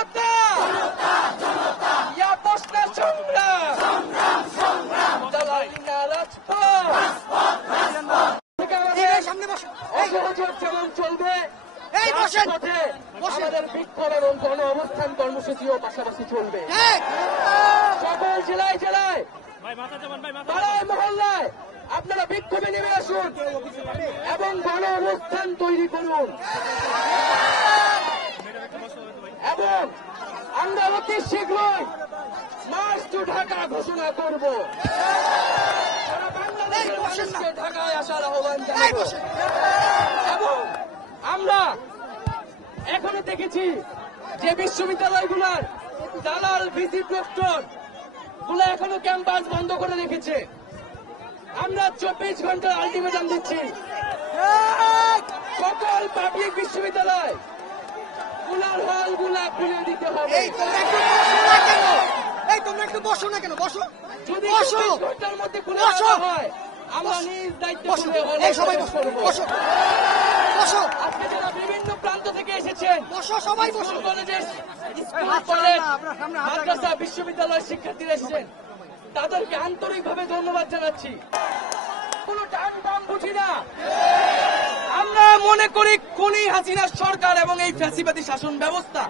জনতা ইয়া প্রশ্ন সংগ্রাম দালালি না রাজপথ যেমন চলবে আমাদের বিক্ষোভ এবং গণ অবস্থান কর্মসূচিও পাশাপাশি চলবে। সকল জেলায় জেলায় পাড়ায় মহল্লায় আপনারা বিক্ষোভে নেমে আসুন এবং গণ অবস্থান তৈরি করুন এবং আমরা অতি শীঘ্রই মার্চ টু ঢাকা ঘোষণা করব। সারা বাংলাদেশের মানুষকে ঢাকায় আসার আহ্বান জানাবো এবং আমরা এখনো দেখেছি যে বিশ্ববিদ্যালয়গুলোর দালাল ভিসি প্রক্টর গুলো এখনো ক্যাম্পাস বন্ধ করে রেখেছে। আমরা 24 ঘন্টার আলটিমেটাম দিচ্ছি সকল পাবলিক বিশ্ববিদ্যালয় গুলার হল গুলা খুলে দিতে হবে। তোমরা একটু বসো না কেন? বসো, যদি 24 ঘন্টার মধ্যে খুলে দেওয়া হয় আমরা নিজ দায়িত্ব বসো। আজকে যারা বিভিন্ন প্রান্ত থেকে এসেছেন সবাই স্কুল কলেজ মাদ্রাসা বিশ্ববিদ্যালয়ের শিক্ষার্থীরা এসেছেন, তাদেরকে আন্তরিকভাবে ধন্যবাদ জানাচ্ছি। কোনো টান টান বুঝি না, আমরা মনে করি খুনি হাসিনা সরকার এবং এই ফ্যাসিবাদী শাসন ব্যবস্থা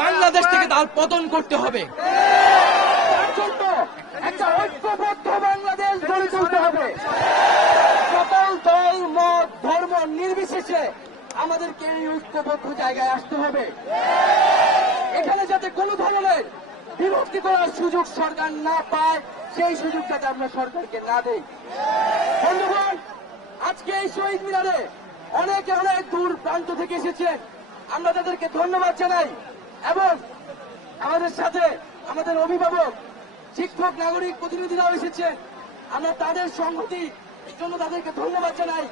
বাংলাদেশ থেকে তার পতন করতে হবে। তার জন্য একটা ঐক্যবদ্ধ বাংলাদেশ গড়ে তুলতে হবে। সকল দল মত ধর্ম নির্বিশেষে আমাদেরকে এই ঐক্যবদ্ধ জায়গায় আসতে হবে। এখানে যাতে কোনো ধরনের বিভক্তি করার সুযোগ সরকার না পায়, সেই সুযোগ যাতে আমরা সরকারকে না দেই। বন্ধুগণ, আজকে এই শহীদ মিনারে অনেকে অনেক দূর প্রান্ত থেকে এসেছেন, আমরা তাদেরকে ধন্যবাদ জানাই এবং আমাদের সাথে আমাদের অভিভাবক, শিক্ষক, নাগরিক প্রতিনিধিরাও এসেছেন। আমরা তাদের সংহতির জন্য তাদেরকে ধন্যবাদ জানাই।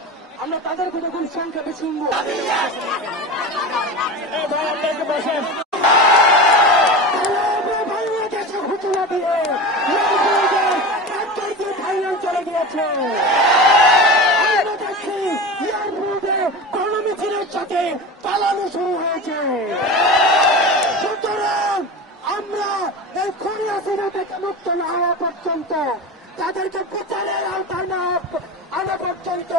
আমরা তাদের কথা খুব সংক্ষেপে শুনবো। ঘোষণা দিয়ে চলে গিয়েছে, গণমিছিলের সাথে পালানো শুরু হয়েছে। সুতরাং আমরা এই খুনি হাসিনা থেকে মুক্ত না হওয়া পর্যন্ত, তাদেরকে বিচারের আওতায় না আনা পর্যন্ত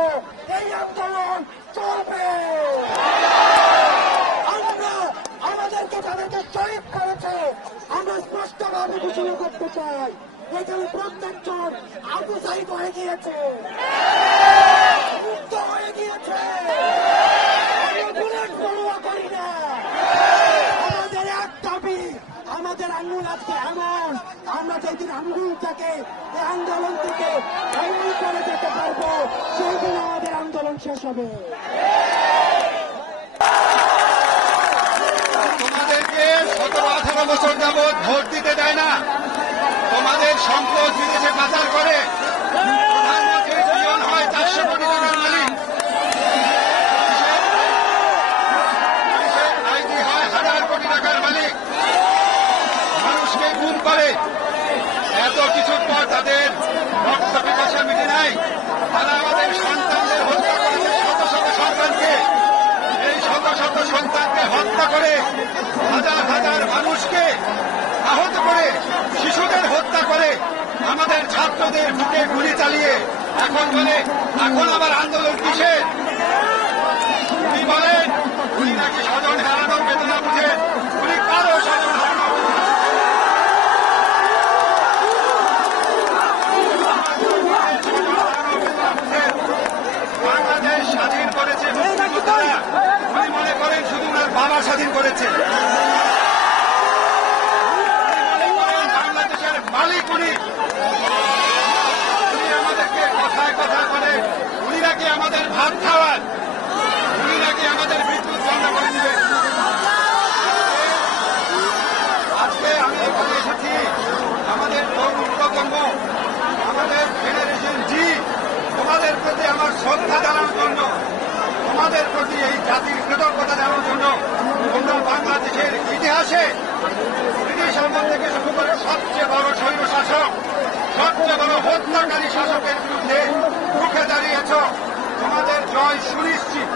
এই আন্দোলন চলবে। আমরা আমাদেরকে তাদেরকে শহীদ করেছে, আমরা স্পষ্টভাবে ঘোষণা করতে চাই এখানে প্রত্যেকজন আবু সাইদ হয়ে গিয়েছে, মুক্ত হয়ে গিয়েছে। বুলেট পড়ুয়া করি না, আমাদের এক দাবি, আমাদের আন্দোলন আজকে এমন, আমরা যেদিন আন্দোলনটাকে এই আন্দোলন থেকে এমন করে যেতে পারবো, সেই দিন আমাদের আন্দোলন শেষ হবে। তোমাদেরকে 17-18 বছর যাবৎ ভোট দিতে দেয় না, তোমাদের সম্পদ বিদেশে পাচার করে, প্রধানমন্ত্রীর পিয়ন হয় 400 কোটি টাকার মালিক, আইজি হয় 1000 কোটি টাকার মালিক, মানুষকে গুম করে। এত কিছুর পর তাদের রক্ত পিপাসা মিটে নাই। তারা আমাদের সন্তানদের হত্যা করেছে, শত শত সন্তানকে। এই শত শত সন্তানকে হত্যা করে, হাজার হাজার মানুষকে আহত করে, শিশুদের হত্যা করে, আমাদের ছাত্রদের বুকে গুলি চালিয়ে এখন বলে এখন আবার আন্দোলন কিসের? উনি বলেন উনি নাকি স্বজন হারানোর বেদনা বুঝে, উনি কারো স্বজন হারানো। বাংলাদেশ স্বাধীন করেছে মুক্তিযোদ্ধারা, উনি মনে করেন শুধু ওনার বাবা স্বাধীন করেছে। বাংলাদেশের মালিক উনি আমাদেরকে কথায় কথা বলে উনি নাকি আমাদের ভাত খাওয়ান, উনি নাকি আমাদের বিদ্যুৎ বন্ধ করে দিবেন। আজকে আমি এখানে এসেছি আমাদের তরুণ প্রজন্ম, আমাদের জেনারেশন জি, তোমাদের প্রতি আমার শ্রদ্ধা জানানোর জন্য, তোমাদের প্রতি এই জাতির কৃতজ্ঞতা জানানোর জন্য। তোমরা বাংলাদেশের ইতিহাসে ব্রিটিশ আমল থেকে শুরু করে সবচেয়ে বড় স্বৈর শাসক, সবচেয়ে বড় হত্যাকারী শাসকের বিরুদ্ধে রুখে দাঁড়িয়েছ। তোমাদের জয় সুনিশ্চিত।